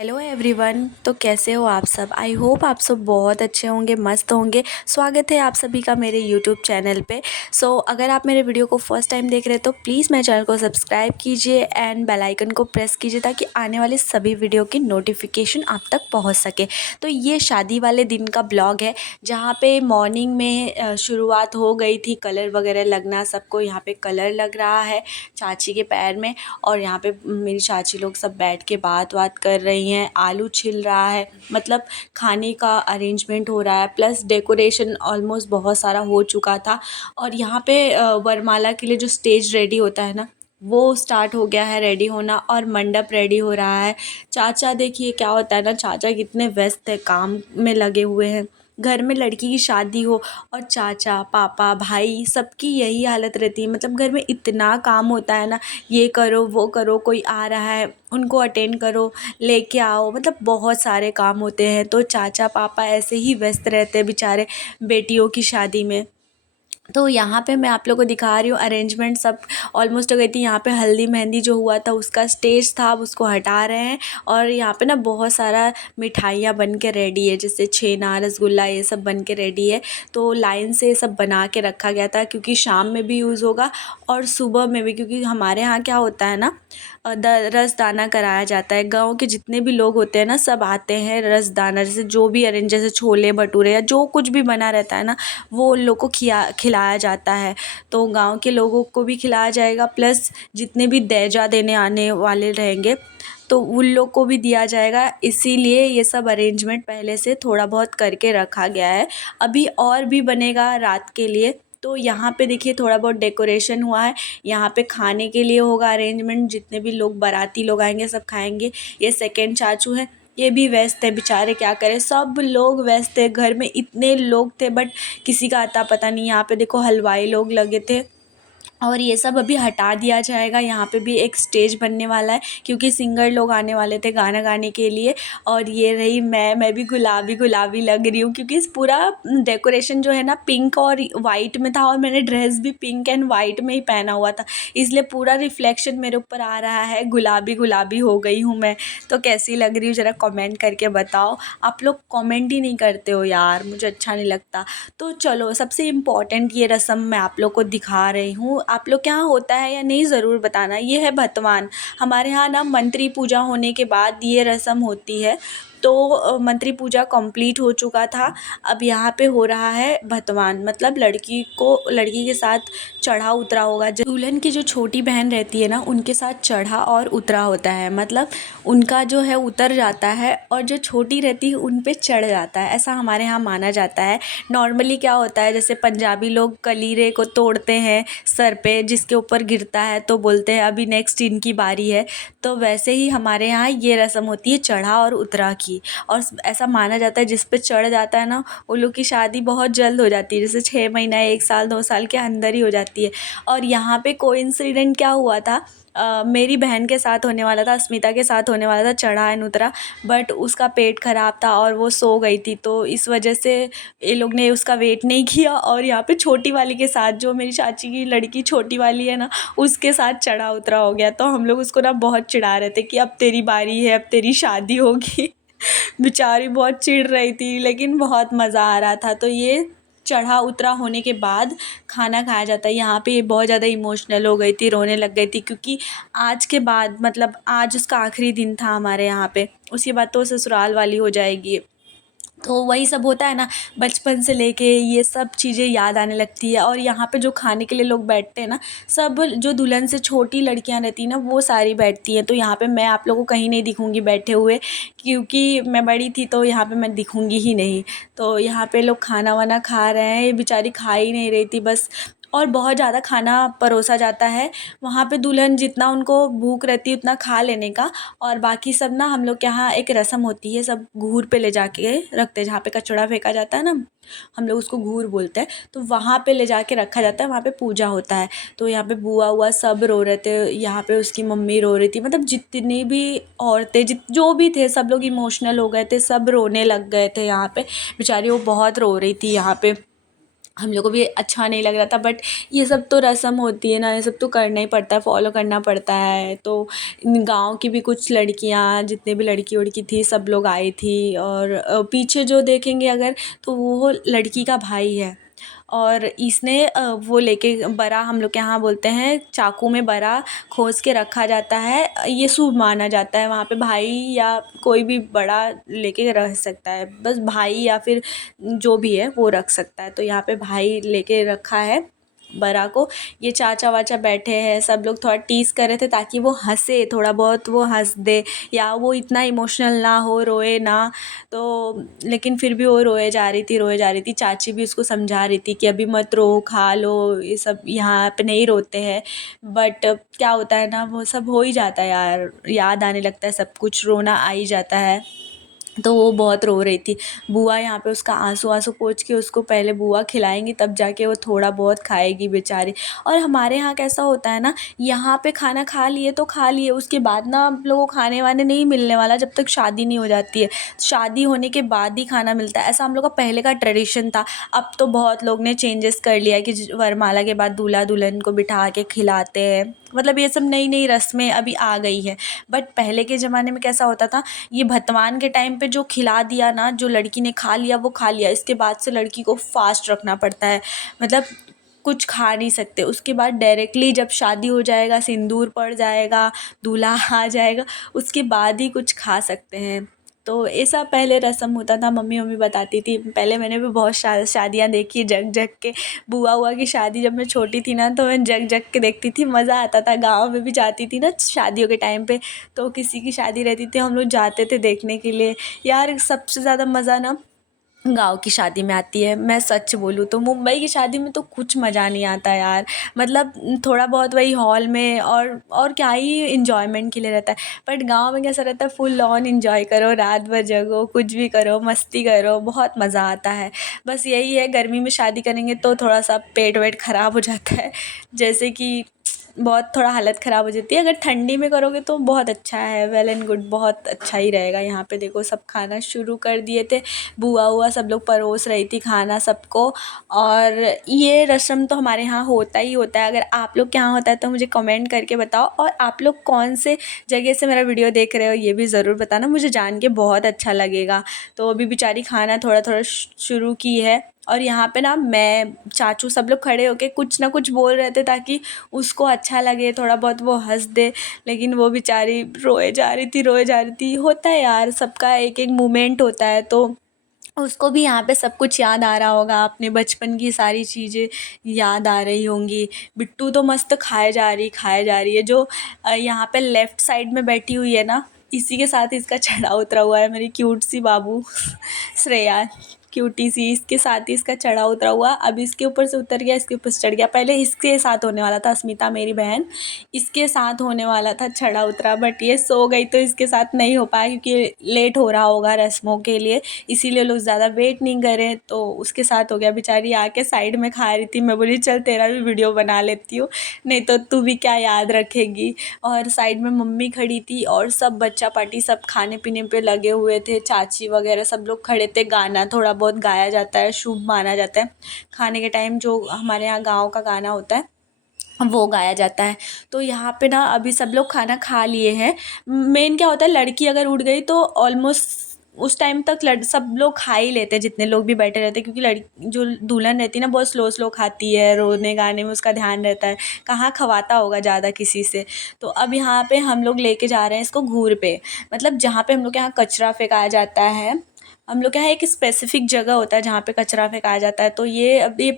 Hello everyone. तो कैसे हो आप सब? आई होप आप सब बहुत अच्छे होंगे, मस्त होंगे। स्वागत है आप सभी का मेरे यूट्यूब चैनल पे। अगर आप मेरे वीडियो को फर्स्ट टाइम देख रहे हैं तो प्लीज़ मेरे चैनल को सब्सक्राइब कीजिए एंड बेल आइकन को प्रेस कीजिए ताकि आने वाले सभी वीडियो की नोटिफिकेशन आप तक पहुंच सके। तो ये शादी वाले दिन का ब्लॉग है जहाँ पे मॉर्निंग में शुरुआत हो गई थी, कलर वगैरह लगना। सबको यहाँ पे कलर लग रहा है चाची के पैर में, और यहाँ पे मेरी चाची लोग सब बैठ के बात कर रही हैं। आलू छिल रहा है, मतलब खाने का अरेंजमेंट हो रहा है, प्लस डेकोरेशन ऑलमोस्ट बहुत सारा हो चुका था। और यहाँ पे वरमाला के लिए जो स्टेज रेडी होता है ना, वो स्टार्ट हो गया है रेडी होना, और मंडप रेडी हो रहा है। चाचा देखिए क्या होता है ना, चाचा कितने व्यस्त है, काम में लगे हुए हैं। घर में लड़की की शादी हो और चाचा पापा भाई सबकी यही हालत रहती है। मतलब घर में इतना काम होता है ना, ये करो वो करो, कोई आ रहा है उनको अटेंड करो, लेके आओ, मतलब बहुत सारे काम होते हैं। तो चाचा पापा ऐसे ही व्यस्त रहते हैं बेचारे बेटियों की शादी में। तो यहाँ पे मैं आप लोगों को दिखा रही हूँ अरेंजमेंट सब ऑलमोस्ट हो गई थी। यहाँ पे हल्दी मेहंदी जो हुआ था उसका स्टेज था, अब उसको हटा रहे हैं। और यहाँ पे ना बहुत सारा मिठाइयाँ बन के रेडी है, जैसे छेना रसगुल्ला ये सब बन के रेडी है। तो लाइन से सब बना के रखा गया था क्योंकि शाम में भी यूज़ होगा और सुबह में भी, क्योंकि हमारे यहाँ क्या होता है ना, रसदाना कराया जाता है। गांव के जितने भी लोग होते हैं ना, सब आते हैं रसदाना, जैसे जो भी अरेंज, जैसे छोले भटूरे या जो कुछ भी बना रहता है ना, वो उन लोग को खिलाया जाता है। तो गांव के लोगों को भी खिलाया जाएगा, प्लस जितने भी दहेजा देने आने वाले रहेंगे तो उन लोग को भी दिया जाएगा। इसीलिए ये सब अरेंजमेंट पहले से थोड़ा बहुत करके रखा गया है। अभी और भी बनेगा रात के लिए। तो यहाँ पे देखिए थोड़ा बहुत डेकोरेशन हुआ है। यहाँ पे खाने के लिए होगा अरेंजमेंट, जितने भी लोग बाराती लोग आएंगे सब खाएंगे। ये सेकंड चाचू है, ये भी व्यस्त है बेचारे, क्या करें, सब लोग व्यस्त है। घर में इतने लोग थे बट किसी का अता पता नहीं। यहाँ पे देखो हलवाई लोग लगे थे, और ये सब अभी हटा दिया जाएगा। यहाँ पे भी एक स्टेज बनने वाला है क्योंकि सिंगर लोग आने वाले थे गाना गाने के लिए। और ये रही मैं भी गुलाबी गुलाबी लग रही हूँ क्योंकि इस पूरा डेकोरेशन जो है ना पिंक और वाइट में था, और मैंने ड्रेस भी पिंक एंड वाइट में ही पहना हुआ था, इसलिए पूरा रिफ्लेक्शन मेरे ऊपर आ रहा है, गुलाबी गुलाबी हो गई हूँ मैं। तो कैसी लग रही हूँ ज़रा कमेंट करके बताओ। आप लोग कमेंट ही नहीं करते हो यार, मुझे अच्छा नहीं लगता। तो चलो, सबसे इम्पॉर्टेंट ये रस्म मैं आप लोग को दिखा रही हूँ। आप लोग के यहाँ होता है या नहीं ज़रूर बताना। ये है भतवान। हमारे यहाँ ना मंत्री पूजा होने के बाद ये रस्म होती है। तो मंत्री पूजा कंप्लीट हो चुका था, अब यहाँ पे हो रहा है भतवान, मतलब लड़की के साथ चढ़ा उतरा होगा। दुल्हन की जो छोटी बहन रहती है ना, उनके साथ चढ़ा और उतरा होता है, मतलब उनका जो है उतर जाता है और जो छोटी रहती है उन पे चढ़ जाता है, ऐसा हमारे यहाँ माना जाता है। नॉर्मली क्या होता है, जैसे पंजाबी लोग कलीरे को तोड़ते हैं सर पे, जिसके ऊपर गिरता है तो बोलते हैं अभी नेक्स्ट इनकी बारी है। तो वैसे ही हमारे यहाँ ये रस्म होती है चढ़ा और उतरा की। और ऐसा माना जाता है जिस पे चढ़ जाता है ना, उन लोग की शादी बहुत जल्द हो जाती है, जैसे 6 महीना 1 साल 2 साल के अंदर ही हो जाती है। और यहाँ पे कोइंसिडेंट क्या हुआ था, मेरी बहन के साथ होने वाला था, अस्मिता के साथ होने वाला था चढ़ा एंड उतरा, बट उसका पेट ख़राब था और वो सो गई थी, तो इस वजह से ये लोग ने उसका वेट नहीं किया। और यहाँ पे छोटी वाली के साथ, जो मेरी चाची की लड़की छोटी वाली है ना, उसके साथ चढ़ा उतरा हो गया। तो हम लोग उसको ना बहुत चिढ़ा रहे थे कि अब तेरी बारी है, अब तेरी शादी होगी। बेचारी बहुत चिढ़ रही थी, लेकिन बहुत मज़ा आ रहा था। तो ये चढ़ा उतरा होने के बाद खाना खाया जाता है। यहाँ पे ये बहुत ज़्यादा इमोशनल हो गई थी, रोने लग गई थी, क्योंकि आज के बाद, मतलब आज उसका आखिरी दिन था हमारे यहाँ पे, उसके बाद तो ससुराल वाली हो जाएगी। तो वही सब होता है ना, बचपन से लेके ये सब चीज़ें याद आने लगती है। और यहाँ पे जो खाने के लिए लोग बैठते हैं ना, सब जो दुल्हन से छोटी लड़कियाँ रहती हैं ना, वो सारी बैठती हैं। तो यहाँ पे मैं आप लोगों को कहीं नहीं दिखूँगी बैठे हुए, क्योंकि मैं बड़ी थी तो यहाँ पे मैं दिखूँगी ही नहीं। तो यहाँ पे लोग खाना वाना खा रहे हैं, ये बेचारी खा ही नहीं रही थी बस। और बहुत ज़्यादा खाना परोसा जाता है वहाँ पे, दुल्हन जितना उनको भूख रहती है उतना खा लेने का। और बाकी सब ना, हम लोग के यहाँ एक रस्म होती है, सब घूर पे ले जाके रखते हैं, जहाँ पे कचड़ा फेंका जाता है ना, हम लोग उसको घूर बोलते हैं। तो वहाँ पे ले जाके रखा जाता है, वहाँ पे पूजा होता है। तो यहाँ पे बुआ हुआ सब रो रहे थे, यहाँ पे उसकी मम्मी रो रही थी, मतलब जितनी भी औरतें जो भी थे सब लोग इमोशनल हो गए थे, सब रोने लग गए थे। यहाँ पे बेचारी वो बहुत रो रही थी यहाँ पे। हम लोग को भी अच्छा नहीं लग रहा था, बट ये सब तो रस्म होती है ना, ये सब तो करना ही पड़ता है, फॉलो करना पड़ता है। तो गांव की भी कुछ लड़कियां, जितने भी लड़की उड़की थी, सब लोग आई थी। और पीछे जो देखेंगे अगर, तो वो लड़की का भाई है। और इसने वो लेके बरा, हम लोग के यहाँ बोलते हैं चाकू में बरा खोस के रखा जाता है, ये शुभ माना जाता है। वहाँ पे भाई या कोई भी बड़ा लेके रह सकता है, बस भाई या फिर जो भी है वो रख सकता है। तो यहाँ पे भाई लेके रखा है बरा को। ये चाचा वाचा बैठे हैं, सब लोग थोड़ा टीज़ कर रहे थे ताकि वो हंसे, थोड़ा बहुत वो हंस दे, या वो इतना इमोशनल ना हो, रोए ना। तो लेकिन फिर भी वो रोए जा रही थी, रोए जा रही थी। चाची भी उसको समझा रही थी कि अभी मत रो, खा लो, ये सब यहाँ पे नहीं रोते हैं। बट क्या होता है ना, वो सब हो ही जाता है यार, याद आने लगता है सब कुछ, रोना आ ही जाता है। तो वो बहुत रो रही थी। बुआ यहाँ पे उसका आंसू आंसू पोंछ के उसको पहले बुआ खिलाएंगी, तब जाके वो थोड़ा बहुत खाएगी बेचारी। और हमारे यहाँ कैसा होता है ना, यहाँ पे खाना खा लिए तो खा लिए, उसके बाद ना हम लोगों को खाने वाने नहीं मिलने वाला जब तक शादी नहीं हो जाती है। शादी होने के बाद ही खाना मिलता है, ऐसा हम लोग का पहले का ट्रेडिशन था। अब तो बहुत लोग ने चेंजेस कर लिया है कि वरमाला के बाद दूल्हा दुल्हन को बिठा के खिलाते हैं, मतलब ये सब नई नई रस्में अभी आ गई है। बट पहले के ज़माने में कैसा होता था, ये भतवान के टाइम पे जो खिला दिया ना, जो लड़की ने खा लिया वो खा लिया, इसके बाद से लड़की को फास्ट रखना पड़ता है, मतलब कुछ खा नहीं सकते। उसके बाद डायरेक्टली जब शादी हो जाएगा, सिंदूर पड़ जाएगा, दूल्हा आ जाएगा, उसके बाद ही कुछ खा सकते हैं। तो ऐसा पहले रस्म होता था, मम्मी मम्मी बताती थी। पहले मैंने भी बहुत शादियाँ देखी जग जग के। बुआ हुआ की शादी जब मैं छोटी थी ना, तो मैं जग जग के देखती थी, मज़ा आता था। गाँव में भी जाती थी ना शादियों के टाइम पे, तो किसी की शादी रहती थी, हम लोग जाते थे देखने के लिए। यार सबसे ज़्यादा मज़ा ना गाँव की शादी में आती है। मैं सच बोलूँ तो मुंबई की शादी में तो कुछ मज़ा नहीं आता यार, मतलब थोड़ा बहुत वही हॉल में, और क्या ही इन्जॉयमेंट के लिए रहता है। बट गाँव में कैसा रहता है, फुल ऑन इन्जॉय करो, रात भर जगो, कुछ भी करो, मस्ती करो, बहुत मज़ा आता है। बस यही है, गर्मी में शादी करेंगे तो थोड़ा सा पेट वेट ख़राब हो जाता है, जैसे कि बहुत थोड़ा हालत ख़राब हो जाती है। अगर ठंडी में करोगे तो बहुत अच्छा है, वेल एंड गुड, बहुत अच्छा ही रहेगा। यहाँ पे देखो सब खाना शुरू कर दिए थे, बुआ हुआ सब लोग परोस रही थी खाना सबको। और ये रस्म तो हमारे यहाँ होता ही होता है। अगर आप लोग के यहाँ होता है तो मुझे कमेंट करके बताओ, और आप लोग कौन से जगह से मेरा वीडियो देख रहे हो ये भी ज़रूर बताना, मुझे जान के बहुत अच्छा लगेगा। तो अभी बेचारी खाना थोड़ा थोड़ा शुरू की है। और यहाँ पे ना मैं, चाचू, सब लोग खड़े होके कुछ ना कुछ बोल रहे थे ताकि उसको अच्छा लगे, थोड़ा बहुत वो हंस दे। लेकिन वो बेचारी रोए जा रही थी, रोए जा रही थी। होता है यार, सबका एक एक मोमेंट होता है, तो उसको भी यहाँ पे सब कुछ याद आ रहा होगा, अपने बचपन की सारी चीज़ें याद आ रही होंगी। बिट्टू तो मस्त खाए जा रही है। जो यहाँ पे लेफ़्ट साइड में बैठी हुई है ना, इसी के साथ इसका चढ़ा उतरा हुआ है, मेरी क्यूट सी बाबू श्रेया, क्यूटी सी, इसके साथ ही इसका चढ़ा उतरा हुआ। अब इसके ऊपर से उतर गया, इसके ऊपर से चढ़ गया। पहले इसके साथ होने वाला था, अस्मिता मेरी बहन, इसके साथ होने वाला था चढ़ा उतरा, बट ये सो गई तो इसके साथ नहीं हो पाया, क्योंकि लेट हो रहा होगा रस्मों के लिए, इसीलिए लोग ज़्यादा वेट नहीं करे, तो उसके साथ हो गया। बेचारी आके साइड में खा रही थी, मैं बोली चल तेरा भी वीडियो बना लेती हूँ, नहीं तो तू भी क्या याद रखेगी। और साइड में मम्मी खड़ी थी, और सब बच्चा पार्टी सब खाने पीने पे लगे हुए थे, चाची वगैरह सब लोग खड़े थे। गाना थोड़ा बहुत गाया जाता है, शुभ माना जाता है खाने के टाइम, जो हमारे यहाँ गाँव का गाना होता है वो गाया जाता है। तो यहाँ पे ना अभी सब लोग खाना खा लिए हैं। मेन क्या होता है, लड़की अगर उठ गई तो ऑलमोस्ट उस टाइम तक सब लोग खा ही लेते हैं, जितने लोग भी बैठे रहते हैं, क्योंकि लड़की जो दुल्हन रहती है ना, बहुत स्लो स्लो खाती है, रोने गाने में उसका ध्यान रहता है, कहाँ खवाता होगा ज़्यादा किसी से। तो अब यहाँ पे हम लोग लेके जा रहे हैं इसको घूर पे, मतलब जहाँ पे हम लोग के यहाँ कचरा फेंकाया जाता है। हम लोग के यहाँ एक स्पेसिफिक जगह होता है जहाँ पे कचरा फेंकाया जाता है। तो ये अभी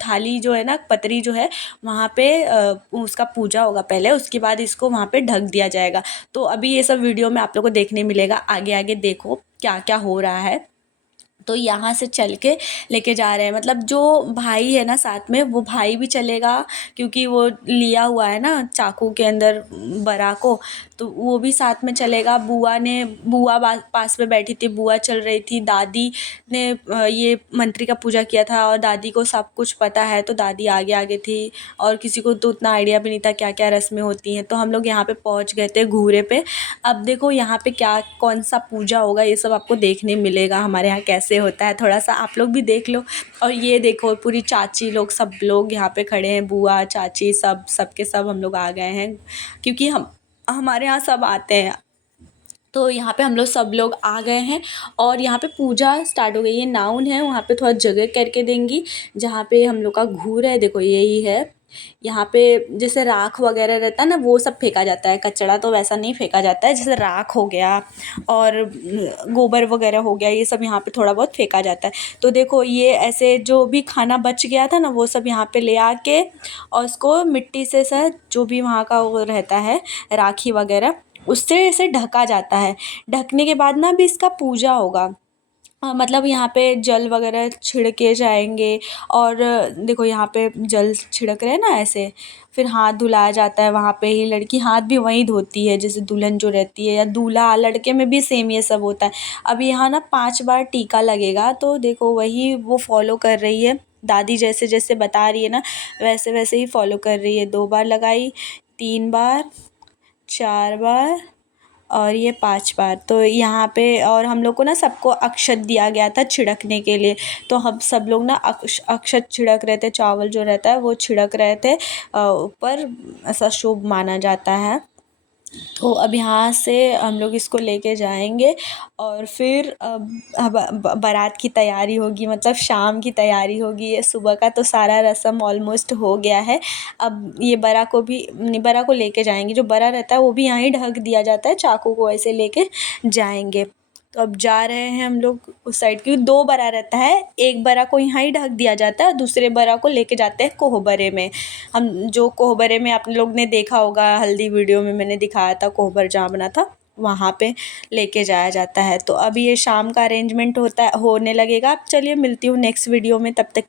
थाली जो है ना, पतरी जो है, वहाँ पे उसका पूजा होगा पहले, उसके बाद इसको वहाँ पे ढक दिया जाएगा। तो अभी ये सब वीडियो में आप लोग को देखने मिलेगा, आगे आगे देखो क्या क्या हो रहा है। तो यहाँ से चल के लेके जा रहे हैं, मतलब जो भाई है ना साथ में, वो भाई भी चलेगा, क्योंकि वो लिया हुआ है ना चाकू के अंदर बरा को। तो वो भी साथ में चलेगा। बुआ पास में बैठी थी, बुआ चल रही थी, दादी ने ये मंत्री का पूजा किया था और दादी को सब कुछ पता है, तो दादी आगे आगे थी और किसी को तो उतना आइडिया भी नहीं था क्या क्या रस्में होती हैं। तो हम लोग यहाँ पे पहुँच गए थे घूरे पे। अब देखो यहाँ पे क्या कौन सा पूजा होगा ये सब आपको देखने मिलेगा, हमारे यहाँ कैसे होता है, थोड़ा सा आप लोग भी देख लो। और ये देखो पूरी चाची लोग, सब लोग यहाँ पे खड़े हैं, बुआ चाची सब के सब हम लोग आ गए हैं, क्योंकि हमारे यहाँ सब आते हैं। तो यहाँ पे हम लोग सब लोग आ गए हैं और यहाँ पे पूजा स्टार्ट हो गई है। नाउन है वहाँ पे थोड़ा जगह करके देंगी जहाँ पे हम लोग का घूर है, देखो यही है। यहाँ पे जैसे राख वगैरह रहता है ना, वो सब फेंका जाता है, कचरा तो वैसा नहीं फेंका जाता है, जैसे राख हो गया और गोबर वगैरह हो गया, ये सब यहाँ पे थोड़ा बहुत फेंका जाता है। तो देखो ये ऐसे जो भी खाना बच गया था ना, वो सब यहाँ पे ले आके और उसको मिट्टी से सर जो भी वहाँ का वो रहता है राखी वगैरह, उससे इसे ढका जाता है। ढकने के बाद ना अभी इसका पूजा होगा। मतलब यहाँ पे जल वगैरह छिड़के जाएंगे और देखो यहाँ पे जल छिड़क रहे हैं ना ऐसे, फिर हाथ धुलाया जाता है वहाँ पे ही। लड़की हाथ भी वहीं धोती है जैसे दुल्हन जो रहती है, या दूल्हा, लड़के में भी सेम ये सब होता है। अब यहाँ ना 5 बार टीका लगेगा, तो देखो वही वो फॉलो कर रही है, दादी जैसे जैसे बता रही है ना वैसे वैसे ही फॉलो कर रही है। 2 बार लगाई, 3 बार, 4 बार और ये 5 बार। तो यहाँ पे और हम लोग को ना सबको अक्षत दिया गया था छिड़कने के लिए, तो हम सब लोग ना अक्षत छिड़क रहे थे, चावल जो रहता है वो छिड़क रहे थे ऊपर, ऐसा शुभ माना जाता है। तो अब यहाँ से हम लोग इसको लेके जाएंगे और फिर अब बारात की तैयारी होगी, मतलब शाम की तैयारी होगी। ये सुबह का तो सारा रस्म ऑलमोस्ट हो गया है। अब ये बरा को लेके जाएंगे, जो बरा रहता है वो भी यहाँ ही ढक दिया जाता है, चाकू को ऐसे लेके जाएंगे। तो अब जा रहे हैं हम लोग उस साइड, क्योंकि 2 बरा रहता है, एक बरा को यहाँ ही ढक दिया जाता है, दूसरे बरा को लेके जाते हैं कोहबरे में। हम जो कोहबरे में आप लोग ने देखा होगा, हल्दी वीडियो में मैंने दिखाया था, कोहबर जहाँ बना था वहाँ पे लेके जाया जाता है। तो अब ये शाम का अरेंजमेंट होने लगेगा। अब चलिए मिलती हूँ नेक्स्ट वीडियो में, तब तक